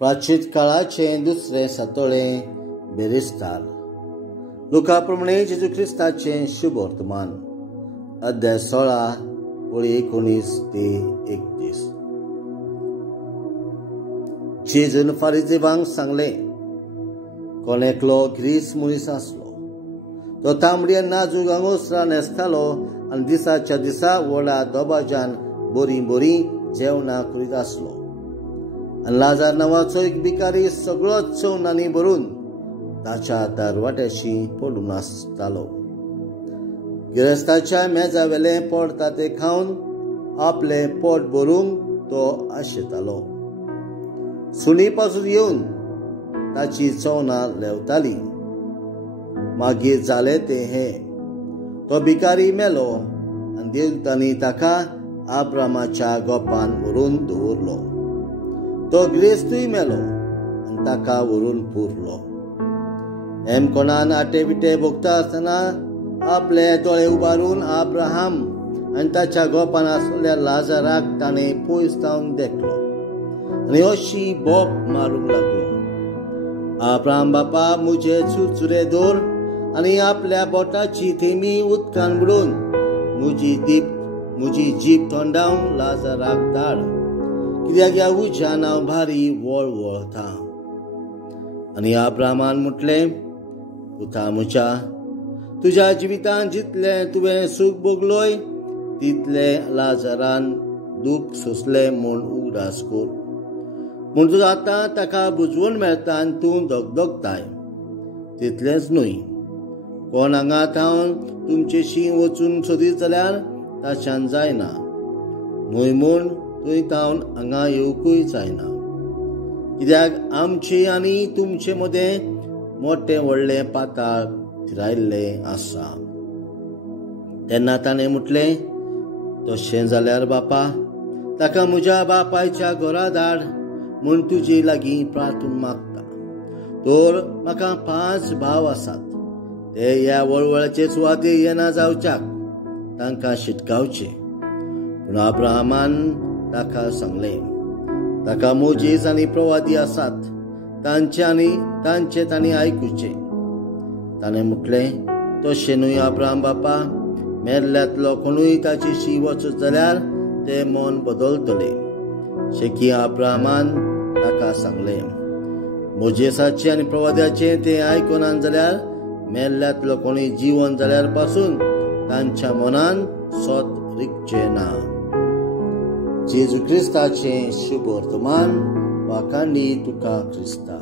प्राचीन काळाचे दुसरे सातोळे बेरिस्तार. लुकाप्रमाणे जेजू ख्रिस्ताचे शुभ वर्तमान, अध्याय 16 ओळी 19 ते 31. जेजून फारिजेवांक सांगले, कोण एकलो ग्रीस मनीस आसलो. तो तांबडी नाजूक आंगोसरा न्हेसतालो आनी दिसाच्या दिसा व्हडा दोबाज्यान बरी जेवणां करीत आसलो. आनी लाजार नांवाचो एक भिकारी सगळो चवनांनी भरून ताच्या दारवाट्याशी पडून आसतालो. गिरेस्ताच्या मेजावेले पडटा ते खावन आपले पोट भरूंक तो आशेतालो. सुणी पासून येवन ताची चवनां लेवताली. मागीर जाले ते हे, तो भिकारी मेलो आनी देवतांनी ताका आब्रामाच्या गोपान व्हरून दवरलो. तो गिरेस्तूय मेलो आनी ताका व्हरून पुरलो. हेम कोणान आटे बिटे भोगता आसतना आपले दोळे उबारून आब्राहाम आनी ताच्या गोपान आसलेल्या लाजाराक ताणें पयस जावन देखलो आनी अशी बोप मारूंक लागलो, आब्राहाम बापा, मुजे चुरचुरे दवर आनी आपल्या बोटाची थेंबी उदकान बुडोवन मुजी जीब तोंडावन लाजाराक धाड, कित्याक ह्या उज्यान हांव भारी वळवळता. आनी आब्राहामान म्हटलें, पुता म्हज्या, तुज्या जिवितान जितलें तुवें सूख भोगलोय तितले लाजारान दूख सोंसलें म्हूण उगडास कर. म्हूण तूं आतां ताका बुजवण मेळटा आनी तूं धगधगताय. तितलेंच न्हय, कोण हांगा थावन तुमचेशी वचून सोदीत जाल्यार ताच्यान जायना, न्हय म्हूण थंय थावन हांगा येवंकूय जायना. कित्याक आमचे आनी तुमचे मदें मोठे व्हडलें पाताळ थिरायल्लें आसा. तेन्ना ताणें म्हटलें, तशें जाल्यार बापा, ताका म्हज्या बापायच्या घरा धाड म्हूण तुजे लागीं प्रार्थून मागता. तर म्हाका 5 भाव आसात. ते ह्या वळवळाचे सुवातेर येना जावच्याक तांकां शिटकावचे. पूण आब्राहामान ताका सांगलें, ताका मोजीस आनी प्रवादी आसात, तांचे तांणी आयकुचे. ताणें म्हटलें, तशें न्हय आब्राहाम बापा, मेल्ल्यांतलो कोणूय ताचेशी वचत जाल्यार ते मन बदलतले. शेकी आब्राहामान ताका सांगलें, मोजेसाचे आनी प्रवाद्याचे ते आयकनात जाल्यार मेल्ल्यांतलो कोणूय जीवन जाल्यार पासून तांच्या मनान सोत रिगचे ना. जेजू ख्रिस्ताचे शुभ वर्तमान. वाखाणी तुका ख्रिस्ता.